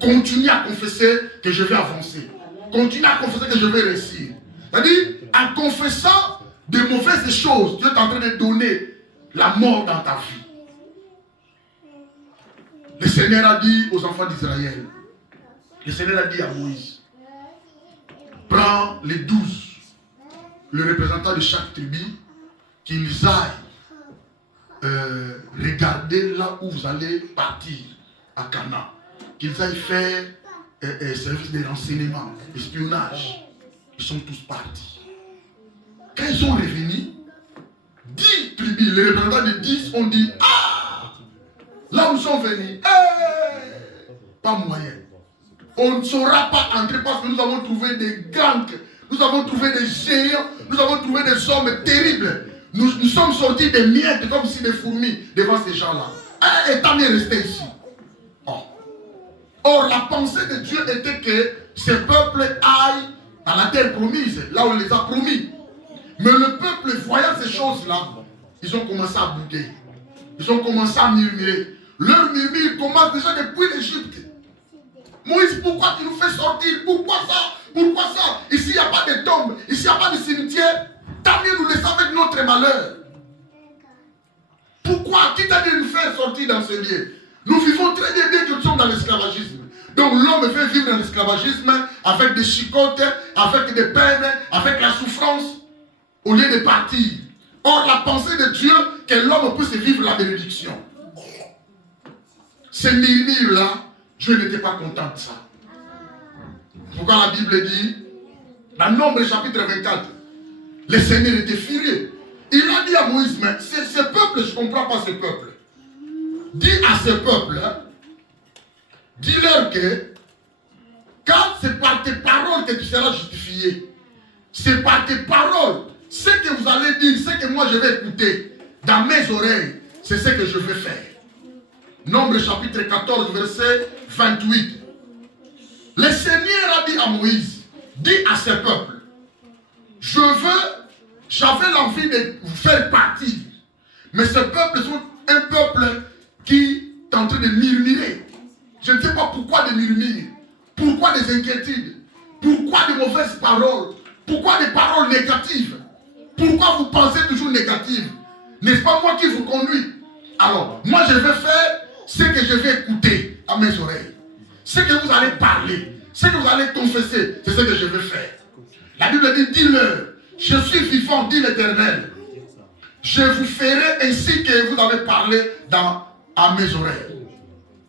Continuez à confesser que je vais avancer. Continuez à confesser que je vais réussir. C'est-à-dire, en confessant de mauvaises choses, Dieu est en train de donner la mort dans ta vie. Le Seigneur a dit aux enfants d'Israël, le Seigneur a dit à Moïse, prends les 12, le représentant de chaque tribu, qu'ils aillent regarder là où vous allez partir, à Canaan. Qu'ils aillent faire service de renseignement, espionnage. Ils sont tous partis. Quand ils sont revenus, 10 tribus, les représentants de 10 ont dit, ah, là où ils sont venus, pas moyen. On ne saura pas entrer parce que nous avons trouvé des gangs, nous avons trouvé des géants, nous avons trouvé des hommes terribles. Nous sommes sortis des miettes comme si des fourmis devant ces gens-là. Et tant mieux rester ici. Or, la pensée de Dieu était que ce peuple aille dans la terre promise, là où il les a promis. Mais le peuple, voyant ces choses-là, ils ont commencé à bouder. Ils ont commencé à murmurer. Leur murmure commence déjà depuis l'Égypte. Moïse, pourquoi tu nous fais sortir? Pourquoi ça? Pourquoi ça? Ici, il n'y a pas de tombe. Ici, il n'y a pas de cimetière. Tant mieux nous laisser avec notre malheur. Pourquoi? Qui t'a dit de nous faire sortir dans ce lieu? Nous vivons très bien dès que nous sommes dans l'esclavagisme. Donc l'homme veut vivre dans l'esclavagisme avec des chicotes, avec des peines, avec la souffrance, au lieu de partir. Or, la pensée de Dieu, que l'homme puisse vivre la bénédiction. Ces murmures-là, Dieu n'était pas content de ça. Pourquoi la Bible dit, dans Nombre chapitre 24, le Seigneur était furieux. Il a dit à Moïse, mais ce peuple, je ne comprends pas ce peuple. Dis à ce peuple, dis-leur que quand c'est par tes paroles que tu seras justifié, c'est par tes paroles, ce que vous allez dire, ce que moi je vais écouter dans mes oreilles, c'est ce que je vais faire. Nombre chapitre 14, verset 28. Le Seigneur a dit à Moïse, dis à ce peuple, j'avais l'envie de vous faire partir, mais ce peuple est un peuple qui est en train de murmurer. Je ne sais pas pourquoi des murmures, pourquoi des inquiétudes, pourquoi des mauvaises paroles, pourquoi des paroles négatives, pourquoi vous pensez toujours négative. N'est-ce pas moi qui vous conduis? Alors, moi je vais faire ce que je vais écouter à mes oreilles. Ce que vous allez parler, ce que vous allez confesser, c'est ce que je vais faire. La Bible dit, dis-leur, je suis vivant, dit l'Éternel. Je vous ferai ainsi que vous avez parlé à mes oreilles.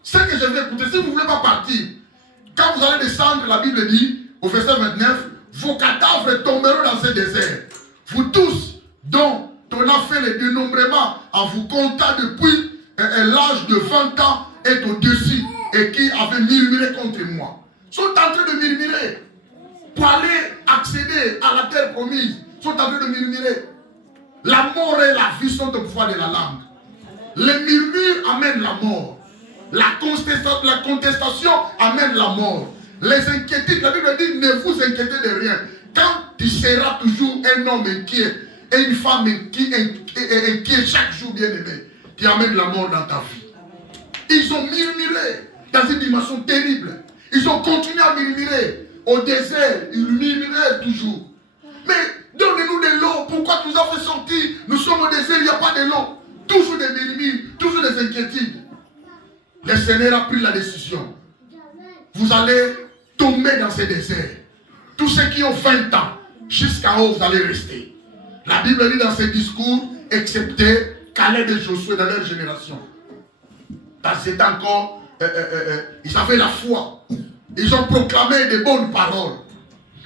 Ce que je vais écouter, si vous ne voulez pas partir, quand vous allez descendre, la Bible dit, au verset 29, vos cadavres tomberont dans ce désert. Vous tous, dont on a fait le dénombrement en vous comptant depuis l'âge de 20 ans est au-dessus et qui avait murmuré contre moi. Sont en train de murmurer pour aller accéder à la terre promise. Sont en train de murmurer. La mort et la vie sont au pouvoir de la langue. Les murmures amènent la mort. La contestation amène la mort. Les inquiétudes, la Bible dit, ne vous inquiétez de rien. Quand tu seras toujours un homme inquiet et une femme inquiète chaque jour, bien aimé, qui amène la mort dans ta vie. Ils ont murmuré dans une dimension terrible. Ils ont continué à murmurer. Au désert, ils murmuraient toujours. Mais donnez-nous de l'eau. Pourquoi tu nous as fait sortir? Nous sommes au désert, il n'y a pas de l'eau. Toujours des murmures, toujours des inquiétudes. Le Seigneur a pris la décision. Vous allez tomber dans ce désert. Tous ceux qui ont 20 ans, jusqu'à haut, vous allez rester. La Bible dit dans ses discours, excepté Caleb et Josué dans leur génération. Dans ce temps encore, ils avaient la foi. Ils ont proclamé des bonnes paroles.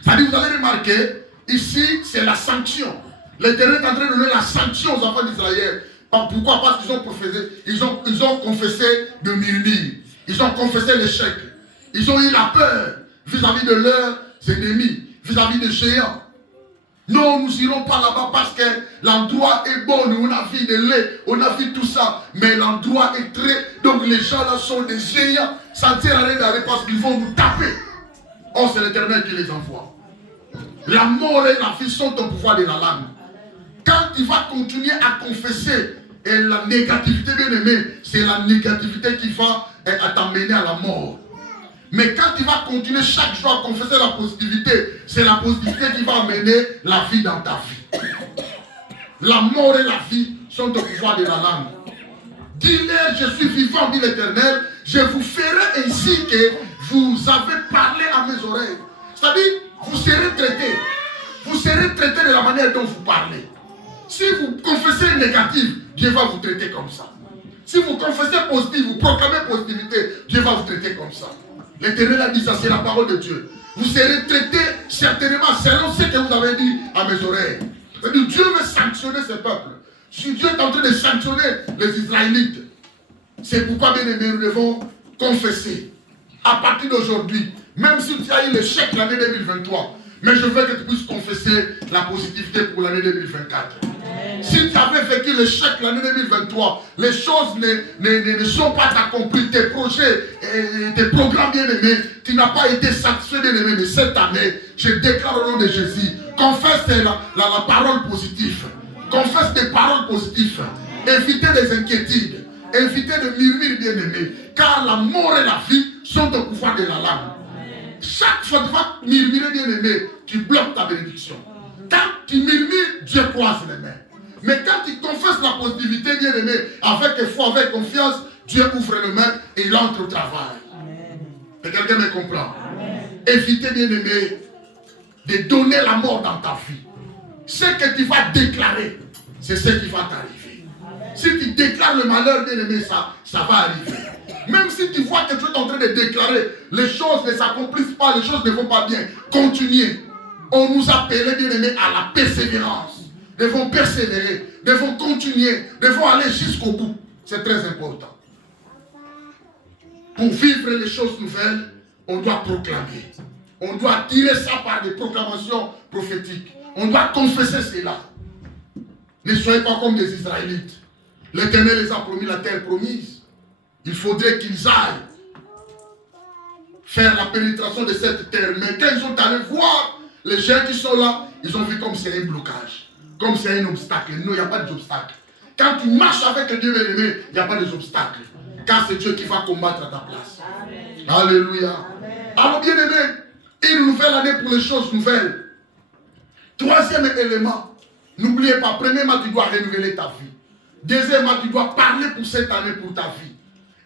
C'est-à-dire, vous allez remarquer, ici, c'est la sanction. L'Éternel est en train de donner la sanction aux enfants d'Israël. Pourquoi? Parce qu'ils ont professé, ils ont confessé de murmures. Ils ont confessé l'échec. Ils ont eu la peur vis-à-vis de leurs ennemis, vis-à-vis des géants. Non, nous n'irons pas là-bas parce que l'endroit est bon, on a vu de lait, on a vu tout ça. Mais l'endroit est très... Donc les gens là sont des géants. Ça ne sert à rien d'aller parce qu'ils vont nous taper. Oh, c'est l'Éternel qui les envoie. La mort et la vie sont au pouvoir de la langue. Quand tu vas continuer à confesser et la négativité, bien aimé, c'est la négativité qui va t'amener à la mort. Mais quand tu vas continuer chaque jour à confesser la positivité, c'est la positivité qui va amener la vie dans ta vie. La mort et la vie sont au pouvoir de la langue. Dis-leur, je suis vivant, dit l'Éternel, je vous ferai ainsi que vous avez parlé à mes oreilles. C'est-à-dire, vous serez traités. Vous serez traités de la manière dont vous parlez. Si vous confessez négatif, Dieu va vous traiter comme ça. Si vous confessez positif, vous proclamez positivité, Dieu va vous traiter comme ça. L'Éternel a dit ça, c'est la parole de Dieu. Vous serez traités certainement selon ce que vous avez dit à mes oreilles. C'est-à-dire, Dieu veut sanctionner ce peuple. Si Dieu est en train de sanctionner les Israélites, c'est pourquoi, bien aimé, nous devons confesser. À partir d'aujourd'hui, même si tu as eu l'échec l'année 2023, mais je veux que tu puisses confesser la positivité pour l'année 2024. Si tu avais vécu l'échec l'année 2023, les choses ne sont pas accomplies, tes projets, tes programmes bien aimés, tu n'as pas été satisfait bien aimé, mais cette année, je déclare au nom de Jésus, confesse la parole positive, confesse des paroles positives, évitez des inquiétudes, évitez de murmures bien aimés, car la mort et la vie sont au pouvoir de la langue. Chaque fois que tu vas murmurer bien aimé, tu bloques ta bénédiction. Quand tu murmures, Dieu croise les mains. Mais quand tu confesses la positivité, bien aimé, avec foi, avec confiance, Dieu ouvre les mains et il entre au travail. Et quelqu'un me comprend? Évitez, bien aimé, de donner la mort dans ta vie. Ce que tu vas déclarer, c'est ce qui va t'arriver. Si tu déclares le malheur, bien aimé, ça va arriver. Même si tu vois que tu es en train de déclarer, les choses ne s'accomplissent pas, les choses ne vont pas bien, continuez. On nous appelait, bien aimé, à la persévérance. Devons persévérer, devons continuer, devons aller jusqu'au bout. C'est très important. Pour vivre les choses nouvelles, on doit proclamer. On doit tirer ça par des proclamations prophétiques. On doit confesser cela. Ne soyez pas comme des Israélites. L'Éternel les a promis la terre promise. Il faudrait qu'ils aillent faire la pénétration de cette terre. Mais quand ils sont allés voir les gens qui sont là, ils ont vu comme c'est un blocage. Comme c'est un obstacle. Non, il n'y a pas d'obstacle. Quand tu marches avec Dieu bien-aimé, il n'y a pas d'obstacle. Car c'est Dieu qui va combattre à ta place. Amen. Alléluia. Amen. Alors bien-aimé, une nouvelle année pour les choses nouvelles. Troisième élément, n'oubliez pas, premièrement, tu dois renouveler ta vie. Deuxièmement, tu dois parler pour cette année, pour ta vie.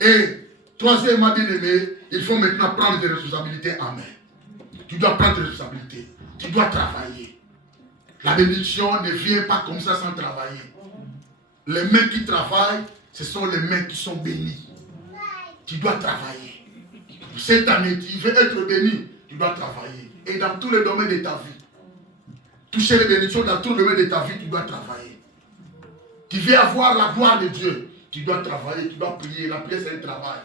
Et troisièmement, bien-aimé, il faut maintenant prendre des responsabilités en main. Tu dois prendre des responsabilités. Tu dois travailler. La bénédiction ne vient pas comme ça sans travailler. Les mains qui travaillent, ce sont les mains qui sont bénies. Tu dois travailler. Cette année, tu veux être béni, tu dois travailler. Et dans tous les domaines de ta vie. Toucher les bénédictions dans tous les domaines de ta vie, tu dois travailler. Tu veux avoir la gloire de Dieu. Tu dois travailler, tu dois prier. La prière, c'est un travail.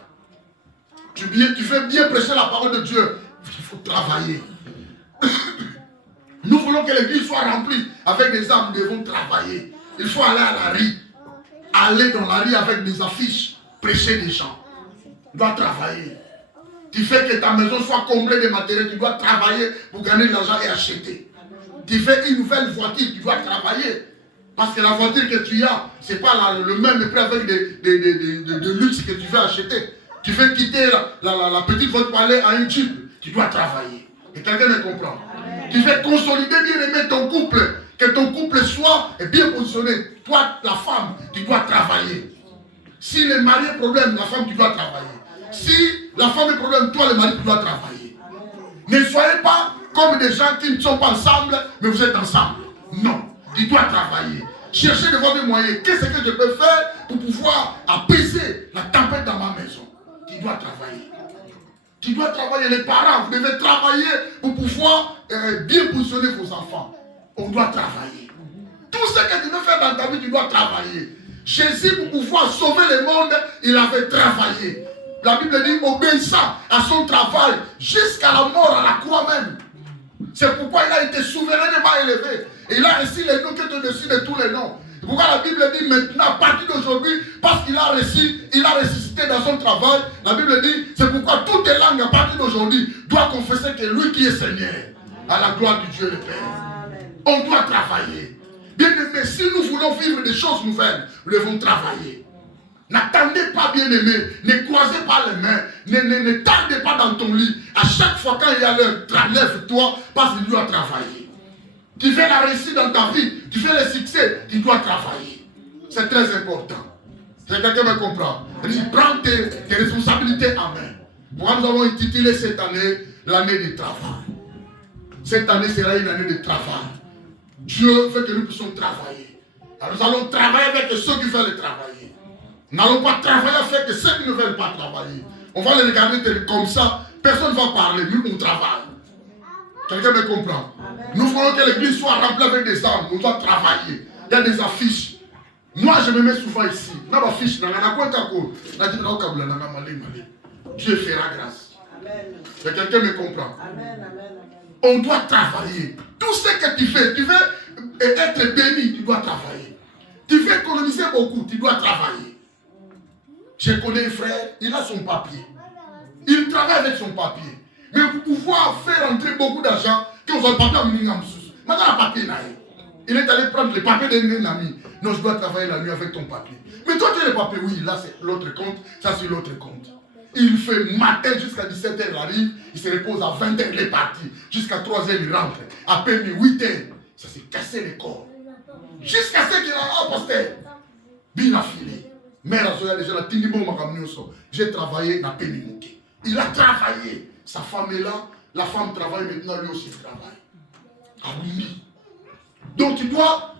Tu veux bien prêcher la parole de Dieu. Il faut travailler. Nous voulons que l'église soit remplie avec des âmes. Nous devons travailler. Il faut aller à la rue. Aller dans la rue avec des affiches. Prêcher des gens. Tu dois travailler. Tu fais que ta maison soit comblée de matériel. Tu dois travailler pour gagner de l'argent et acheter. Tu fais une nouvelle voiture. Tu dois travailler. Parce que la voiture que tu as, ce n'est pas le même prix avec de luxe que tu veux acheter. Tu veux quitter la petite voiture pour aller à un Jeep. Tu dois travailler. Et quelqu'un me comprend. Amen. Tu veux consolider, bien aimer ton couple. Que ton couple soit bien positionné. Toi, la femme, tu dois travailler. Si le mari est problème, la femme, tu dois travailler. Si la femme est problème, toi, le mari, tu dois travailler. Ne soyez pas comme des gens qui ne sont pas ensemble, mais vous êtes ensemble. Non. Tu dois travailler. Cherchez de votre moyens. Qu'est-ce que je peux faire pour pouvoir apaiser la tempête dans ma maison? Tu dois travailler. Tu dois travailler. Les parents, vous devez travailler pour pouvoir bien positionner vos enfants. On doit travailler. Tout ce que tu veux faire dans ta vie, tu dois travailler. Jésus, pour pouvoir sauver le monde, il avait travaillé. La Bible dit, obéissant à son travail jusqu'à la mort, à la croix même. C'est pourquoi il a été souverainement élevé. Et il a reçu les noms qui étaient au-dessus de tous les noms. C'est pourquoi la Bible dit maintenant, à partir d'aujourd'hui, parce qu'il a reçu, il a ressuscité dans son travail. La Bible dit, c'est pourquoi toutes les langues à partir d'aujourd'hui doivent confesser que lui qui est Seigneur, à la gloire du Dieu le Père. On doit travailler. Bien aimé, si nous voulons vivre des choses nouvelles, nous devons travailler. N'attendez pas, bien aimé, ne croisez pas les mains, ne tardez pas dans ton lit. À chaque fois quand il y a l'heure, lève-toi parce qu'il doit travailler. Tu fais la réussite dans ta vie, tu fais le succès, tu dois travailler. C'est très important. C'est quelqu'un me comprend. Prends tes responsabilités en main. Pourquoi nous avons intitulé cette année l'année du travail. Cette année sera une année de travail. Dieu veut que nous puissions travailler. Alors nous allons travailler avec ceux qui veulent travailler. Nous n'allons pas travailler avec ceux qui ne veulent pas travailler. On va les regarder comme ça. Personne ne va parler, nous on travaille. Quelqu'un me comprend? Amen. Nous voulons que l'église soit remplie avec des âmes. On doit travailler. Il y a des affiches. Moi je me mets souvent ici. Dieu fera grâce. Et quelqu'un me comprend? Amen. On doit travailler. Tout ce que tu fais, tu veux être béni, tu dois travailler. Tu veux économiser beaucoup, tu dois travailler. Je connais un frère, il a son papier. Il travaille avec son papier. Mais pour pouvoir faire entrer beaucoup d'argent, quand vous avez le papier à Mingamsous, maintenant le papier n'a. Il est allé prendre le papier d'un ami. Non, je dois travailler la nuit avec ton papier. Mais toi, tu as le papier, oui, là c'est l'autre compte, ça c'est l'autre compte. Il fait matin jusqu'à 17h, il arrive, il se repose à 20h, il est parti. Jusqu'à 3h, il rentre. À peine 8h, ça s'est cassé le corps. Jusqu'à ce qu'il a posté. Bien affilé. Mère, j'ai travaillé dans Pénimouké. Il a travaillé. Sa femme est là. La femme travaille maintenant, lui aussi travaille. Ah oui. Donc tu dois,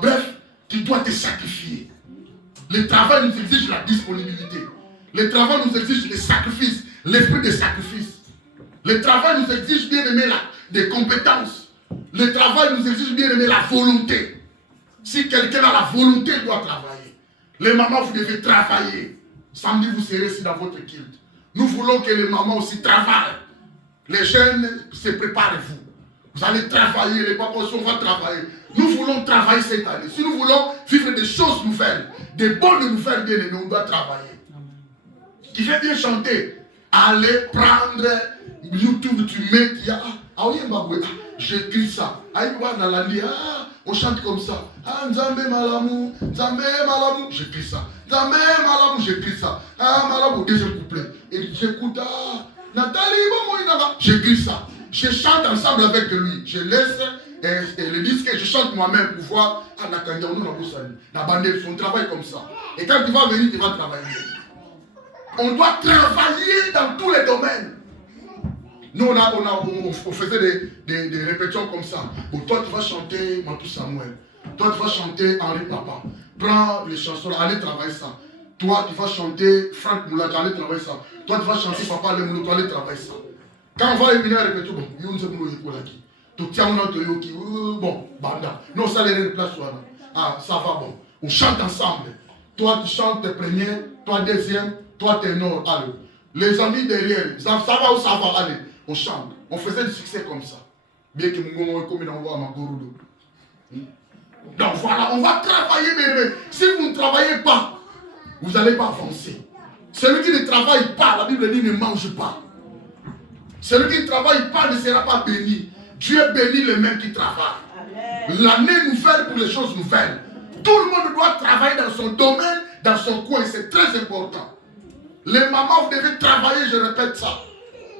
bref, tu dois te sacrifier. Le travail nous exige la disponibilité. Le travail nous exige le sacrifice, l'esprit de sacrifice. Le travail nous exige bien aimer des compétences. Le travail nous exige bien aimer la volonté. Si quelqu'un a la volonté, il doit travailler. Les mamans, vous devez travailler. Samedi, vous serez ici dans votre culte. Nous voulons que les mamans aussi travaillent. Les jeunes, se préparez-vous. Vous allez travailler, les papas aussi, on va travailler. Nous voulons travailler cette année. Si nous voulons vivre des choses nouvelles, des bonnes nouvelles bien aimées, on doit travailler. Tu veux bien chanter, allez prendre YouTube, tu mets, j'écris ça. On chante comme ça. Nzambe malamou, j'écris ça. Nzambe malamou, j'écris ça. Malamou, deuxième couplet. Et j'écoute, Nathalie, j'écris ça. Je chante ensemble avec lui. Je laisse le disque et je chante moi-même pour voir son travail comme ça. Et quand tu vas venir, tu vas travailler. On doit travailler dans tous les domaines. Nous, on faisait des répétitions comme ça. Bon, toi, tu vas chanter Matou Samuel. Toi, tu vas chanter Henri Papa. Prends les chansons, allez travailler ça. Toi, tu vas chanter Franck Moulage, allez travailler ça. Toi, tu vas chanter Papa Lemoulou, allez travailler ça. Quand on va venir répéter, bon, Bon, non, ça les place. Ah, ça va, bon. On chante ensemble. Toi, tu chantes premier, toi, deuxième, toi, ténor. Allez. Les amis derrière, ça va ou ça va? Allez, on chante. On faisait du succès comme ça. Bien que mon est comme on voit à Makorodo. Donc voilà, on va travailler, bébé. Si vous ne travaillez pas, vous n'allez pas avancer. Celui qui ne travaille pas, la Bible dit ne mange pas. Celui qui ne travaille pas ne sera pas béni. Dieu bénit les mains qui travaillent. L'année nouvelle pour les choses nouvelles. Tout le monde doit travailler dans son domaine, dans son coin. C'est très important. Les mamans, vous devez travailler, je répète ça.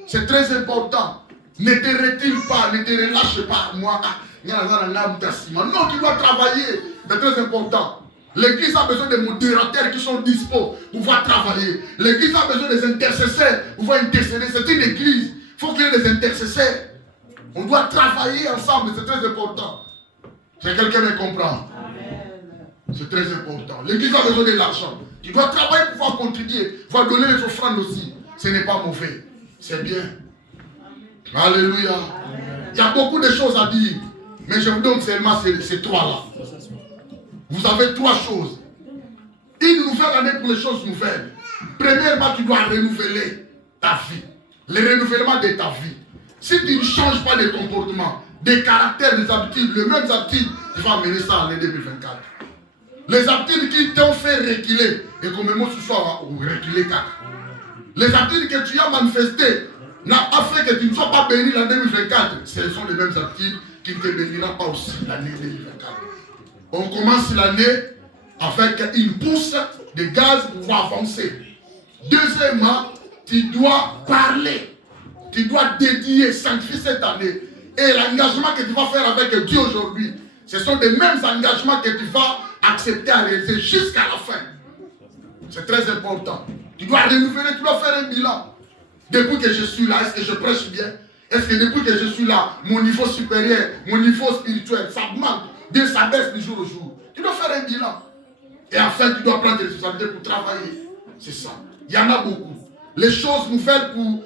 C'est très important. Ne te retire pas, ne te relâche pas. Moi, non, tu dois travailler. C'est très important. L'église a besoin de modérateurs qui sont dispo pour pouvoir travailler. L'église a besoin des intercesseurs pour pouvoir intercéder. C'est une église. Il faut qu'il y ait des intercesseurs. On doit travailler ensemble, c'est très important. C'est quelqu'un qui me comprend. C'est très important. L'église a besoin de l'argent. Tu dois travailler pour pouvoir contribuer, pour pouvoir donner les offrandes aussi. Ce n'est pas mauvais. C'est bien. Alléluia. Il y a beaucoup de choses à dire. Mais je vous donne seulement ces trois-là. Vous avez trois choses. Une nouvelle année pour les choses nouvelles. Premièrement, tu dois renouveler ta vie. Le renouvellement de ta vie. Si tu ne changes pas de comportement, des caractères, des habitudes, les mêmes habitudes, tu vas amener ça en l'année 2024. Les habitudes qui t'ont fait reculer, et comme moi ce soir, reculer 4. Les habitudes que tu as manifestées n'a pas fait que tu ne sois pas béni l'année 2024. Ce sont les mêmes habitudes qui ne te béniront pas aussi l'année 2024. On commence l'année avec une pousse de gaz pour pouvoir avancer. Deuxièmement, tu dois parler. Tu dois dédier, sanctifier cette année. Et l'engagement que tu vas faire avec Dieu aujourd'hui, ce sont les mêmes engagements que tu vas accepter à réaliser jusqu'à la fin. C'est très important. Tu dois renouveler, tu dois faire un bilan. Depuis que je suis là, est-ce que je prêche bien? Est-ce que depuis que je suis là, mon niveau supérieur, mon niveau spirituel, ça augmente, bien ça baisse de jour au jour? Tu dois faire un bilan. Et enfin, tu dois prendre des responsabilités pour travailler. C'est ça. Il y en a beaucoup. Les choses nouvelles pour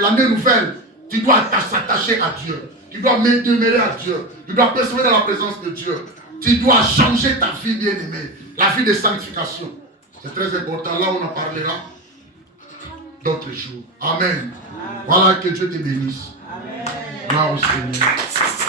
l'année nouvelle, tu dois s'attacher à Dieu. Tu dois demeurer à Dieu. Tu dois persévérer dans la présence de Dieu. Tu dois changer ta vie bien-aimée. La vie de sanctification. C'est très important. Là, on en parlera d'autres jours. Amen. Voilà, que Dieu te bénisse. Amen. Gloire au Seigneur.